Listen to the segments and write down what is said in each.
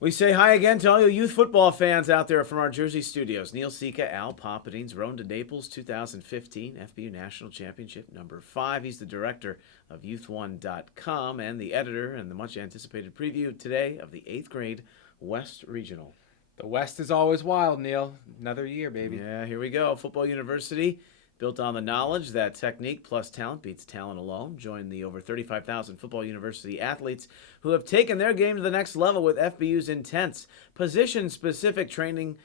We say hi again to all you youth football fans out there from our Jersey studios. Neil Sika, Al Popadine's Road to Naples 2015 FBU National Championship number 5. He's the director of youth1.com and the editor and the much anticipated preview today of the 8th grade West Regional. The West is always wild, Neil. Another year, baby. Yeah, here we go. Football University, built on the knowledge that technique plus talent beats talent alone. Join the over 35,000 Football University athletes who have taken their game to the next level with FBU's intense, position-specific training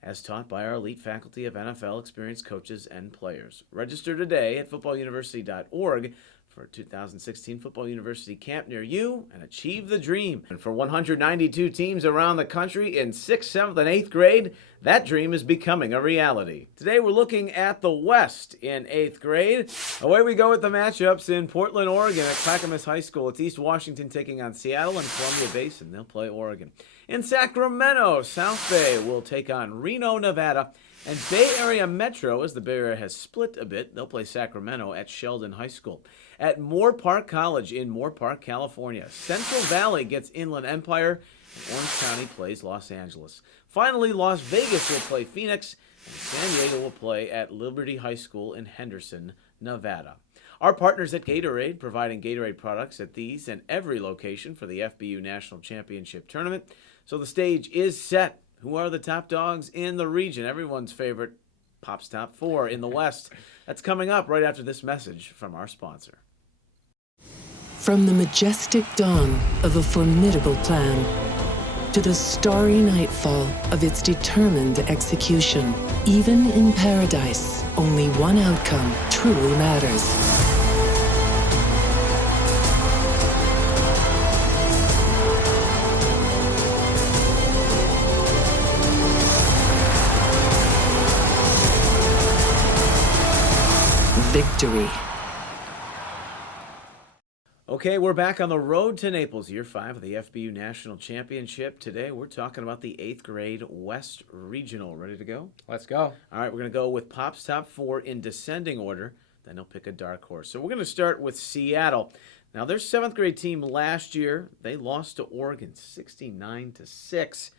as taught by our elite faculty of NFL experienced coaches and players. Register today at footballuniversity.org for a 2016 Football University camp near you and achieve the dream. And for 192 teams around the country in 6th, 7th, and 8th grade, that dream is becoming a reality. Today we're looking at the West in 8th grade. Away we go with the matchups in Portland, Oregon at Clackamas High School. It's East Washington taking on Seattle and Columbia Basin. They'll play Oregon. In Sacramento, South Bay will take on Reno, Nevada. And Bay Area Metro, as the Bay Area has split a bit, they'll play Sacramento at Sheldon High School. At Moore Park College in Moore Park, California, Central Valley gets Inland Empire, and Orange County plays Los Angeles. Finally, Las Vegas will play Phoenix, and San Diego will play at Liberty High School in Henderson, Nevada. Our partners at Gatorade, providing Gatorade products at these and every location for the FBU National Championship Tournament. So the stage is set. Who are the top dogs in the region? Everyone's favorite Pop's Top 4 in the West. That's coming up right after this message from our sponsor. From the majestic dawn of a formidable plan to the starry nightfall of its determined execution, even in paradise, only one outcome truly matters. Victory. Okay, we're back on the road to Naples, year 5 of the FBU National Championship. Today, we're talking about the 8th grade West Regional. Ready to go? Let's go. All right, we're going to go with Pop's Top 4 in descending order. Then he'll pick a dark horse. So we're going to start with Seattle. Now, their 7th grade team last year, they lost to Oregon 69-6.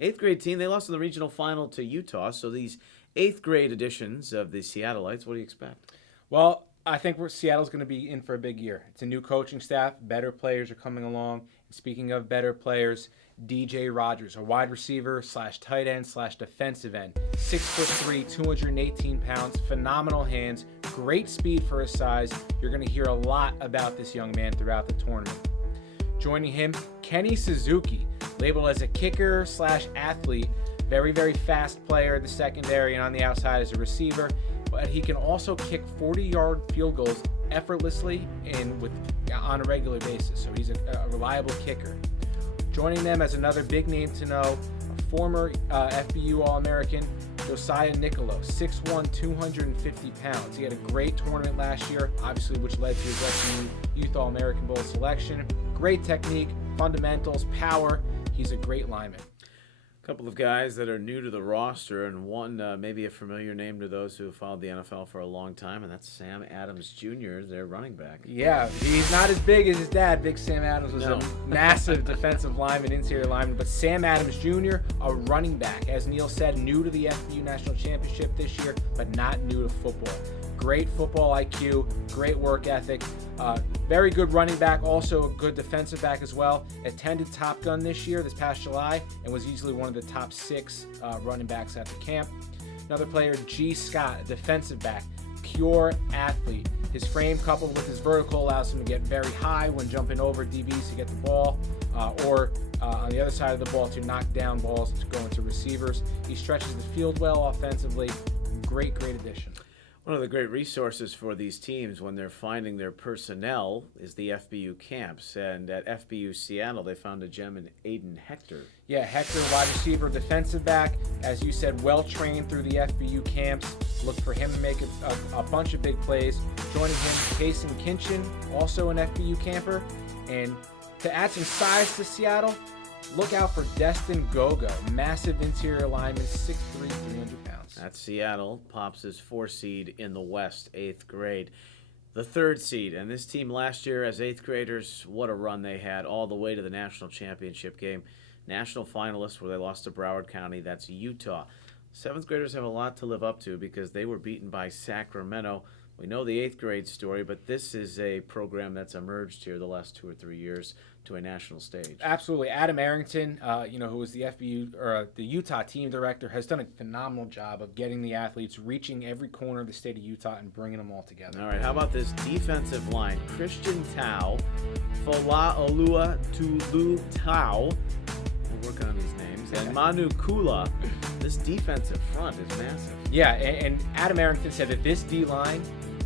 8th grade team, they lost in the regional final to Utah. So these 8th grade editions of the Seattleites, what do you expect? Well, I think Seattle's going to be in for a big year. It's a new coaching staff. Better players are coming along. And speaking of better players, DJ Rogers, a wide receiver / tight end / defensive end. 6'3", 218 pounds, phenomenal hands, great speed for his size. You're going to hear a lot about this young man throughout the tournament. Joining him, Kenny Suzuki, labeled as a kicker / athlete. Very, very fast player in the secondary and on the outside as a receiver. But he can also kick 40-yard field goals effortlessly and on a regular basis. So he's a reliable kicker. Joining them as another big name to know, a former FBU All-American, Josiah Nicolo, 6'1", 250 pounds. He had a great tournament last year, obviously, which led to his FBU Youth All-American Bowl selection. Great technique, fundamentals, power. He's a great lineman. Couple of guys that are new to the roster, and one maybe a familiar name to those who have followed the NFL for a long time, and that's Sam Adams Jr., their running back. Yeah, he's not as big as his dad. Big Sam Adams was a massive defensive lineman, interior lineman, but Sam Adams Jr., a running back. As Neil said, new to the FBU National Championship this year, but not new to football. Great football IQ, great work ethic, very good running back, also a good defensive back as well. Attended Top Gun this past July, and was easily one of the top 6 running backs at the camp. Another player, G. Scott, a defensive back, pure athlete. His frame coupled with his vertical allows him to get very high when jumping over DBs to get the ball, or on the other side of the ball to knock down balls to go into receivers. He stretches the field well offensively. Great addition. One of the great resources for these teams when they're finding their personnel is the FBU camps. And at FBU Seattle, they found a gem in Aiden Hector. Yeah, Hector, wide receiver, defensive back. As you said, well-trained through the FBU camps. Look for him to make a bunch of big plays. Joining him, Kason Kinchin, also an FBU camper. And to add some size to Seattle, look out for Destin Gogo, massive interior lineman, 6'3", 300 pounds. That's Seattle, Pops' 4 seed in the West, 8th grade. The 3rd seed, and this team last year as 8th graders, what a run they had all the way to the national championship game. national finalists where they lost to Broward County. That's Utah. Seventh graders have a lot to live up to because they were beaten by Sacramento. We know the eighth grade story, but this is a program that's emerged here the last 2 or 3 years to a national stage. Absolutely. Adam Arrington, who was the FBU or the Utah team director, has done a phenomenal job of getting the athletes, reaching every corner of the state of Utah and bringing them all together. All right, how about this defensive line? Christian Tao, Fala'olua Tulu Tao. We're working on these names. And Manu Kula. This defensive front is massive. Yeah, and Adam Arrington said that this D-line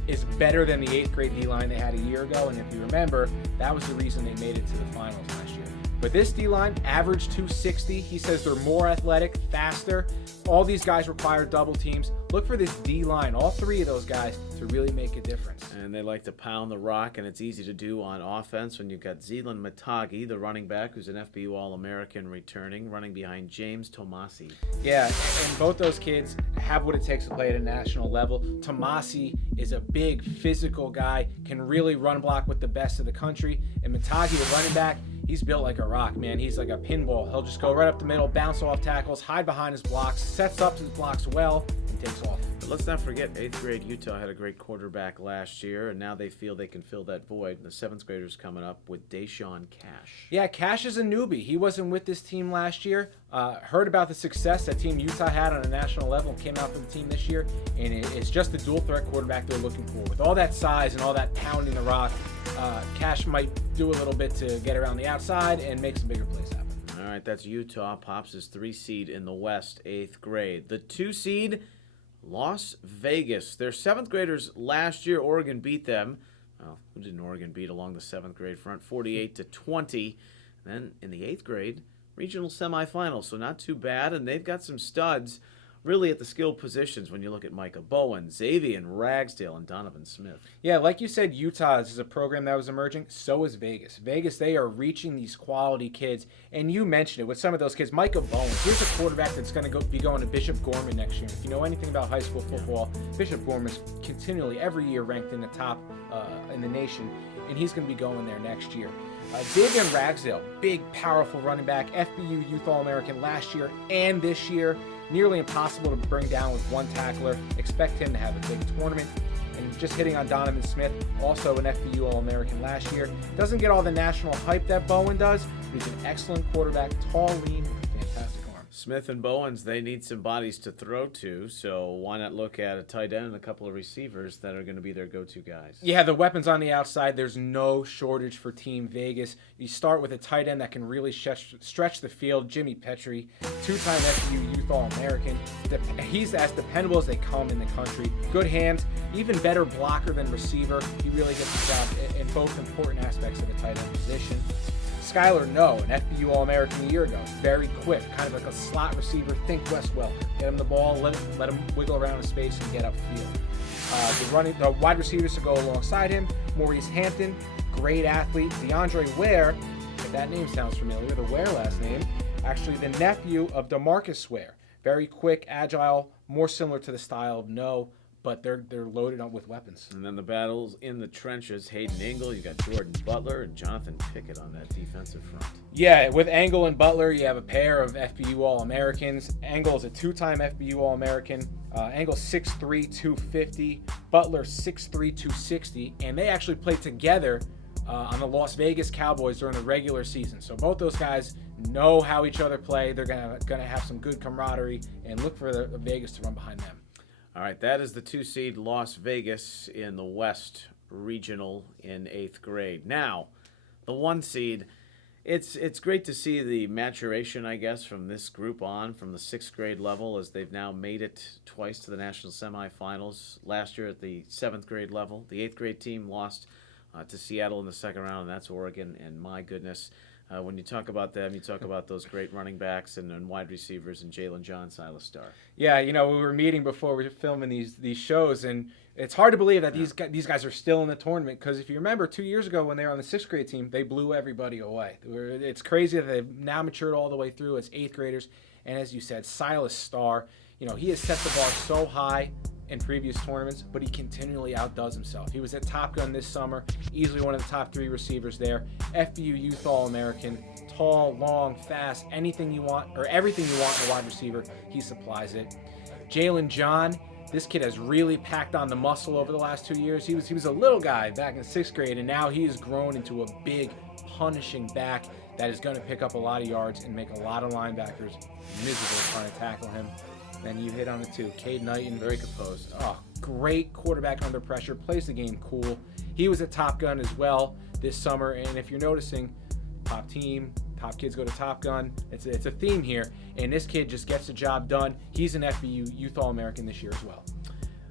is better than the eighth grade D-line they had a year ago, and if you remember, that was the reason they made it to the finals last year. But this D-line averaged 260. He says they're more athletic, faster. All these guys require double teams. Look for this D-line, all three of those guys, to really make a difference. And they like to pound the rock, and it's easy to do on offense when you've got Zeeland Matagi, the running back, who's an FBU All-American returning, running behind James Tomasi. Yeah, and both those kids have what it takes to play at a national level. Tomasi is a big physical guy, can really run block with the best of the country. And Matagi, the running back, he's built like a rock, man. He's like a pinball. He'll just go right up the middle, bounce off tackles, hide behind his blocks, sets up his blocks well, and takes off. But let's not forget, 8th grade Utah had a great quarterback last year, and now they feel they can fill that void. And the 7th graders coming up with Deshaun Cash. Yeah, Cash is a newbie. He wasn't with this team last year. Heard about the success that Team Utah had on a national level, came out for the team this year, and it's just the dual threat quarterback they're looking for. With all that size and all that pounding the rock, Cash might do a little bit to get around the outside and make some bigger plays happen. All right, that's Utah. Pops is 3 seed in the West, 8th grade. The 2 seed, Las Vegas. Their 7th graders last year, Oregon beat them. Well, who didn't Oregon beat along the 7th grade front? 48-20. Then in the 8th grade, regional semifinals, so not too bad. And they've got some studs really at the skill positions when you look at Micah Bowen, Xavier Ragsdale, and Donovan Smith. Yeah, like you said, Utah is a program that was emerging. So is Vegas. Vegas, they are reaching these quality kids. And you mentioned it with some of those kids. Micah Bowen, here's a quarterback that's going to be going to Bishop Gorman next year. If you know anything about high school football, Bishop Gorman is continually, every year, ranked in the top in the nation. And he's going to be going there next year. Xavier Ragsdale, big, powerful running back, FBU Youth All-American last year and this year. Nearly impossible to bring down with one tackler. Expect him to have a big tournament. And just hitting on Donovan Smith, also an FBU All-American last year. Doesn't get all the national hype that Bowen does, but he's an excellent quarterback, tall, lean, with a fantastic arm. Smith and Bowens, they need some bodies to throw to, so why not look at a tight end and a couple of receivers that are going to be their go-to guys? Yeah, the weapons on the outside, there's no shortage for Team Vegas. You start with a tight end that can really stretch the field, Jimmy Petrie, 2-time FBU Youth All-American. He's as dependable as they come in the country. Good hands, even better blocker than receiver. He really gets the job in both important aspects of the tight end position. Skylar No, an FBU All-American a year ago. Very quick, kind of like a slot receiver. Think Wes Welker. Get him the ball, let him wiggle around in space and get upfield. The wide receivers to go alongside him, Maurice Hampton, great athlete. DeAndre Ware, if that name sounds familiar, the Ware last name, actually the nephew of DeMarcus Ware. Very quick, agile, more similar to the style of No, but they're loaded up with weapons. And then the battles in the trenches, Hayden Engel, you got Jordan Butler and Jonathan Pickett on that defensive front. Yeah, with Engel and Butler, you have a pair of FBU All-Americans. Engel is a 2-time FBU All-American. Engel 6'3", 250. Butler 6'3", 260. And they actually played together on the Las Vegas Cowboys during the regular season. So both those guys know how each other play. They're gonna have some good camaraderie, and look for the Vegas to run behind them. All right, that is the 2 seed Las Vegas in the West Regional in 8th grade. Now, the 1 seed, it's great to see the maturation, I guess, from this group on, from the 6th grade level, as they've now made it twice to the national semifinals. Last year at the 7th grade level, the 8th grade team lost to Seattle in the second round, and that's Oregon, and my goodness. When you talk about them, you talk about those great running backs and wide receivers and Jalen John, Silas Starr. Yeah, we were meeting before we were filming these shows, and it's hard to believe that these guys are still in the tournament, because if you remember 2 years ago when they were on the 6th grade team, they blew everybody away. It's crazy that they've now matured all the way through as 8th graders, and as you said, Silas Starr, he has set the bar so high in previous tournaments, but he continually outdoes himself. He was at Top Gun this summer, easily one of the top 3 receivers there. FBU Youth All-American, tall, long, fast, anything you want, or everything you want in a wide receiver, he supplies it. Jalen John, this kid has really packed on the muscle over the last 2 years. He was a little guy back in 6th grade, and now he has grown into a big, punishing back that is going to pick up a lot of yards and make a lot of linebackers miserable trying to tackle him. Then you hit on it too. Cade Knighton, very composed. Oh, great quarterback under pressure, plays the game cool. He was a Top Gun as well this summer, and if you're noticing, top team, top kids go to Top Gun. It's a theme here, and this kid just gets the job done. He's an FBU Youth All-American this year as well.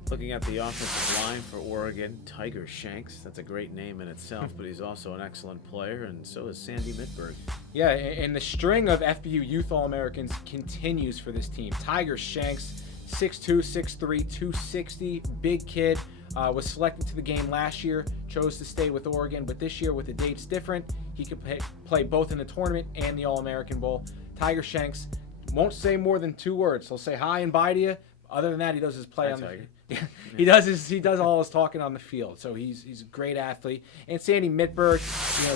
Looking at the offensive line for Oregon, Tiger Shanks. That's a great name in itself, but he's also an excellent player, and so is Sandy Mitberg. Yeah, and the string of FBU Youth All-Americans continues for this team. Tiger Shanks, 6'2", 6'3", 260, big kid. Was selected to the game last year, chose to stay with Oregon, but this year with the dates different, he could play both in the tournament and the All-American Bowl. Tiger Shanks won't say more than 2 words. He'll say hi and bye to you. Other than that, he does his play on the field. He does all his talking on the field. So he's a great athlete. And Sandy Mitberg,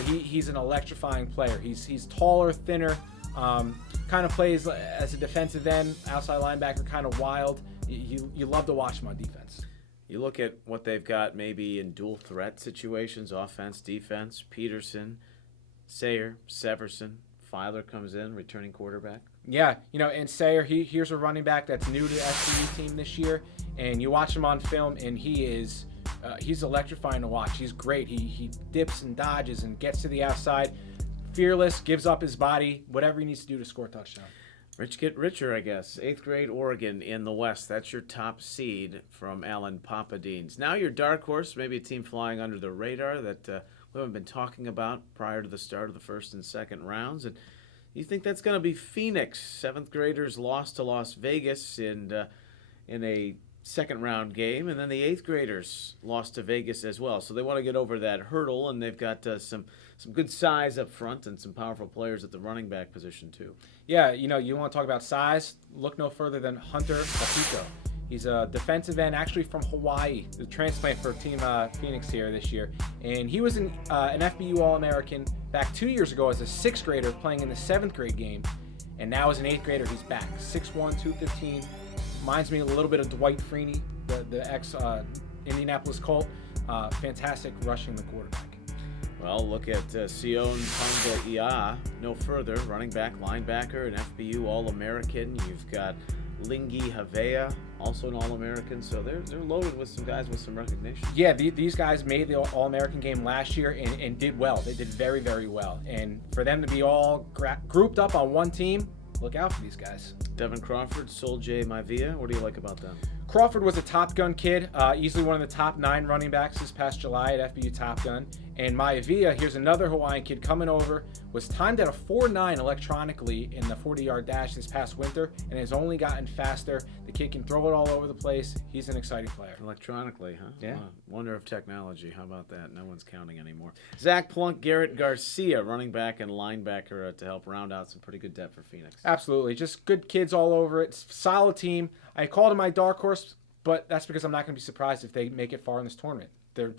he's an electrifying player. He's taller, thinner, kind of plays as a defensive end, outside linebacker, kind of wild. You love to watch him on defense. You look at what they've got maybe in dual threat situations, offense, defense. Peterson, Sayer, Severson, Filer comes in, returning quarterback. Yeah, and Sayer, here's a running back that's new to the FBU team this year, and you watch him on film, and he's electrifying to watch. He's great. He dips and dodges and gets to the outside. Fearless, gives up his body, whatever he needs to do to score a touchdown. Rich get richer, I guess. 8th grade Oregon in the West. That's your top seed from Alan Papadines. Now your dark horse, maybe a team flying under the radar that we haven't been talking about prior to the start of the first and second rounds. And you think that's going to be Phoenix. 7th graders lost to Las Vegas in a second round game, and then the 8th graders lost to Vegas as well. So they want to get over that hurdle, and they've got some good size up front and some powerful players at the running back position too. Yeah, you want to talk about size? Look no further than Hunter Papito. He's a defensive end, actually from Hawaii, the transplant for Team Phoenix here this year. And he was an FBU All-American back 2 years ago as a 6th grader playing in the 7th grade game. And now as an 8th grader, he's back. 6'1", 215. Reminds me a little bit of Dwight Freeney, the ex-Indianapolis Colt. Fantastic rushing the quarterback. Well, look at Sion Panga Ia, no further, running back, linebacker, an FBU All-American. You've got Lingi Havea, also an All-American. So they're loaded with some guys with some recognition. Yeah, these guys made the All-American game last year and did well. They did very, very well. And for them to be all grouped up on one team, look out for these guys. Devin Crawford, Sol-J Maivia, what do you like about them? Crawford was a Top Gun kid, easily one of the top 9 running backs this past July at FBU Top Gun. And Maivia, here's another Hawaiian kid coming over, was timed at a 4.9 electronically in the 40-yard dash this past winter, and has only gotten faster. The kid can throw it all over the place. He's an exciting player. Electronically, huh? Yeah. Wow. Wonder of technology. How about that? No one's counting anymore. Zach Plunk, Garrett Garcia, running back and linebacker to help round out some pretty good depth for Phoenix. Absolutely. Just good kids all over it. Solid team. I called him my dark horse, but that's because I'm not going to be surprised if they make it far in this tournament. They're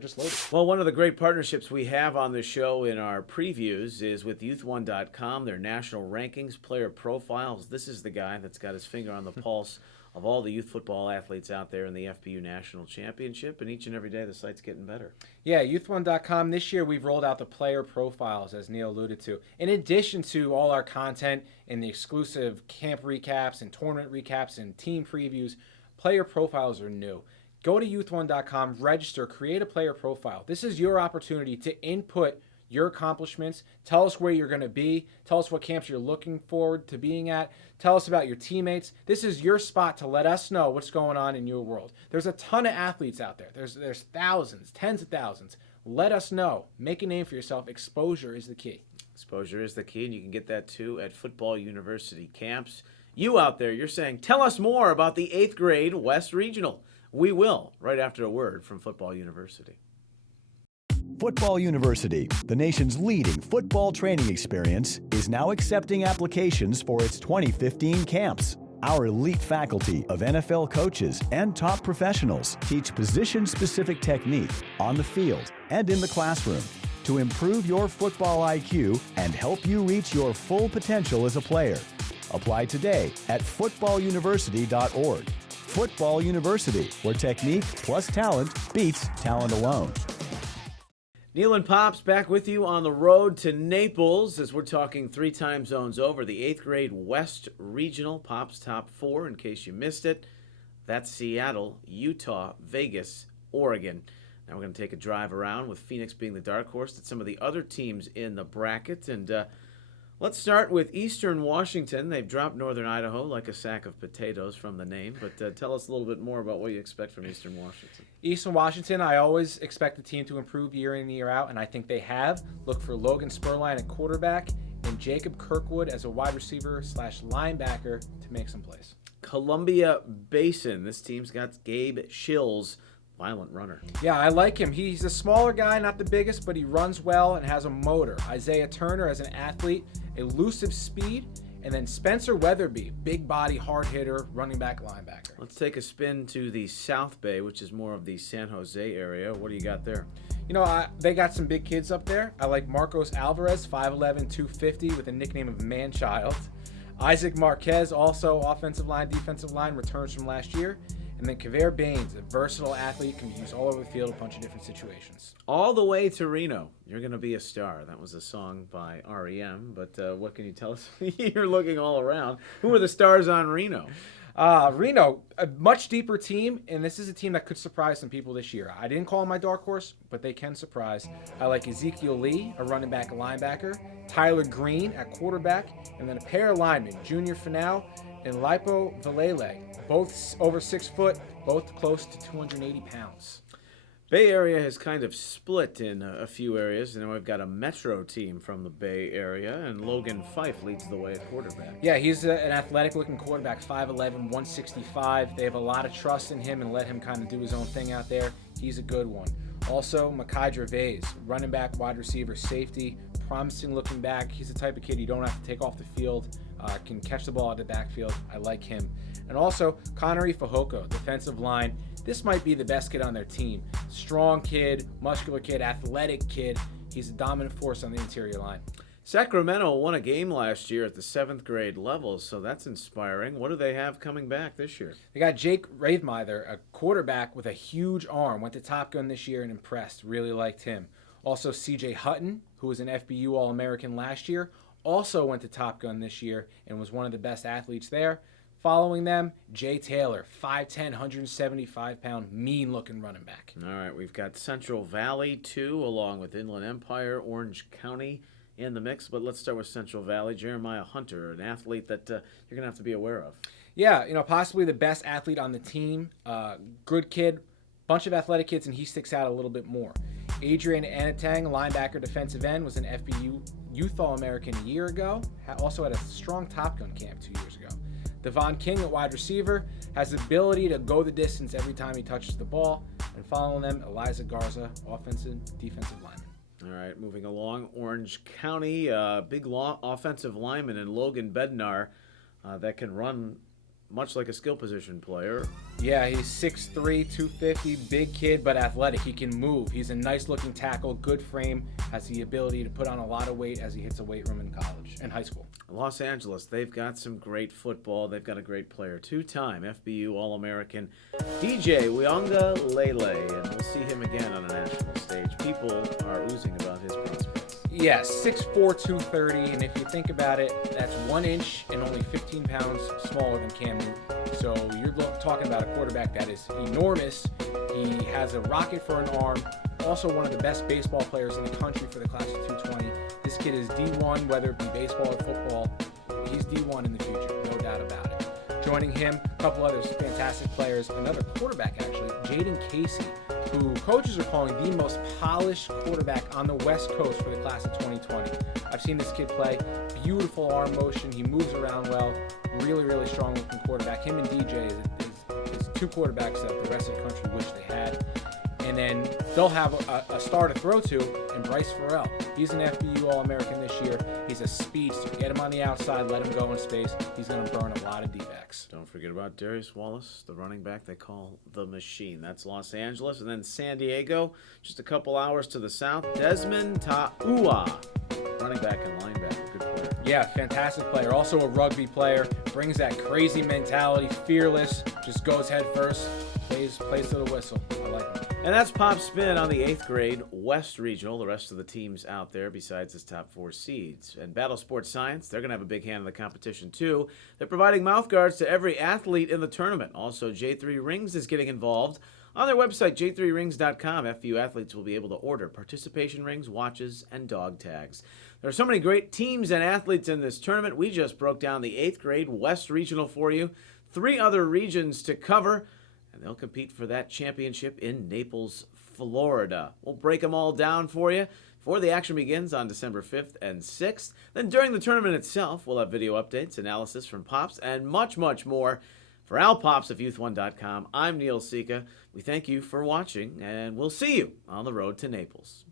just loaded. Well, one of the great partnerships we have on the show in our previews is with youth1.com, their national rankings, player profiles. This is the guy that's got his finger on the pulse of all the youth football athletes out there in the FBU National Championship, and each and every day the site's getting better. Yeah, youth1.com, this year we've rolled out the player profiles, as Neil alluded to. In addition to all our content and the exclusive camp recaps and tournament recaps and team previews, player profiles are new. Go to youth1.com, register, create a player profile. This is your opportunity to input your accomplishments. Tell us where you're going to be. Tell us what camps you're looking forward to being at. Tell us about your teammates. This is your spot to let us know what's going on in your world. There's a ton of athletes out there. There's thousands, tens of thousands. Let us know. Make a name for yourself. Exposure is the key. Exposure is the key, and you can get that too at Football University camps. You out there, you're saying, tell us more about the 8th grade West Regional. We will, right after a word from Football University. Football University, the nation's leading football training experience, is now accepting applications for its 2015 camps. Our elite faculty of NFL coaches and top professionals teach position-specific technique on the field and in the classroom. to improve your football IQ and help you reach your full potential as a player. Apply today at footballuniversity.org. Football University, where technique plus talent beats talent alone. Neil and Pops back with you on the road to Naples as we're talking 3 time zones over. The 8th grade West Regional Pops Top 4, in case you missed it. That's Seattle, Utah, Vegas, Oregon. Now we're going to take a drive around with Phoenix being the dark horse at some of the other teams in the bracket. And let's start with Eastern Washington. They've dropped Northern Idaho like a sack of potatoes from the name. But tell us a little bit more about what you expect from Eastern Washington. Eastern Washington, I always expect the team to improve year in and year out, and I think they have. Look for Logan Spurline at quarterback and Jacob Kirkwood as a wide receiver / linebacker to make some plays. Columbia Basin. This team's got Gabe Schills, violent runner. Yeah, I like him. He's a smaller guy, not the biggest, but he runs well and has a motor. Isaiah Turner as an athlete, elusive speed, and then Spencer Weatherby, big body, hard hitter, running back, linebacker. Let's take a spin to the South Bay, which is more of the San Jose area. What do you got there? You know, they got some big kids up there. I like Marcos Alvarez, 5'11", 250, with a nickname of Man-Child. Isaac Marquez, also offensive line, defensive line, returns from last year. And then Kavere Baines, a versatile athlete, can be used all over the field, a bunch of different situations. All the way to Reno. You're going to be a star. That was a song by REM, but what can you tell us? You're looking all around. Who are the stars on Reno? Reno, a much deeper team, and this is a team that could surprise some people this year. I didn't call them my dark horse, but they can surprise. I like Ezekiel Lee, a running back, a linebacker, Tyler Green at quarterback, and then a pair of linemen, Junior Finau and Lipo Valele, both over 6 foot, both close to 280 pounds. Bay Area has kind of split in a few areas, and then we've got a Metro team from the Bay Area, and Logan Fife leads the way at quarterback. Yeah, he's an athletic-looking quarterback, 5'11", 165. They have a lot of trust in him and let him kind of do his own thing out there. He's a good one. Also, Makai Gervais, running back, wide receiver, safety, promising-looking back. He's the type of kid you don't have to take off the field, can catch the ball at the backfield. I like him. And also, Connery Fahoko, defensive line. This might be the best kid on their team. Strong kid, muscular kid, athletic kid. He's a dominant force on the interior line. Sacramento won a game last year at the 7th grade level, so that's inspiring. What do they have coming back this year? They got Jake Ravemeyer, a quarterback with a huge arm. Went to Top Gun this year and impressed. Really liked him. Also, CJ Hutton, who was an FBU All-American last year, also went to Top Gun this year and was one of the best athletes there. Following them, Jay Taylor, 5'10", 175-pound, mean-looking running back. All right, we've got Central Valley, too, along with Inland Empire, Orange County in the mix. But let's start with Central Valley. Jeremiah Hunter, an athlete that you're going to have to be aware of. Yeah, possibly the best athlete on the team. Good kid, bunch of athletic kids, and he sticks out a little bit more. Adrian Anatang, linebacker, defensive end, was an FBU Youth All-American a year ago. Also had a strong Top Gun camp 2 years ago. Devon King at wide receiver has the ability to go the distance every time he touches the ball. And following them, Eliza Garza, offensive, defensive lineman. All right, moving along, Orange County, big offensive lineman in Logan Bednar that can run much like a skill position player. Yeah, he's 6'3", 250, big kid, but athletic. He can move. He's a nice-looking tackle, good frame, has the ability to put on a lot of weight as he hits a weight room in college and high school. Los Angeles, they've got some great football. They've got a great player, 2-time FBU All-American, DJ Wionga Lele, and we'll see him again on a national stage. People are oozing about his prospects. Yeah, 6'4", 230, and if you think about it, that's 1 inch and only 15 pounds smaller than Cam Newton. So you're talking about a quarterback that is enormous. He has a rocket for an arm. Also one of the best baseball players in the country for the class of 220. This kid is D1, whether it be baseball or football. He's D1 in the future, no doubt about it. Joining him, a couple others fantastic players. Another quarterback, actually, Jaden Casey, who coaches are calling the most polished quarterback on the West Coast for the class of 2020. I've seen this kid play. Beautiful arm motion. He moves around well. Really, really strong looking quarterback. Him and DJ is two quarterbacks that the rest of the country wish they had. And then they'll have a star to throw to in Bryce Farrell. He's an FBU All-American this year. He's a speedster. Get him on the outside, let him go in space. He's going to burn a lot of D-backs. Don't forget about Darius Wallace, the running back they call the Machine. That's Los Angeles. And then San Diego, just a couple hours to the south, Desmond Ta'ua, running back and linebacker. Good player. Yeah, fantastic player. Also a rugby player. Brings that crazy mentality, fearless, just goes head first, plays to the whistle. I like him. And that's Pop's spin on the 8th grade West Regional. The rest of the teams out there besides his top 4 seeds. And Battle Sports Science, they're going to have a big hand in the competition too. They're providing mouth guards to every athlete in the tournament. Also, J3 Rings is getting involved. On their website, j3rings.com, FBU athletes will be able to order participation rings, watches, and dog tags. There are so many great teams and athletes in this tournament. We just broke down the 8th grade West Regional for you. 3 other regions to cover, and they'll compete for that championship in Naples, Florida. We'll break them all down for you before the action begins on December 5th and 6th. Then during the tournament itself, we'll have video updates, analysis from Pops, and much, much more. For Al Pops of Youth1.com, I'm Neil Sika. We thank you for watching, and we'll see you on the road to Naples.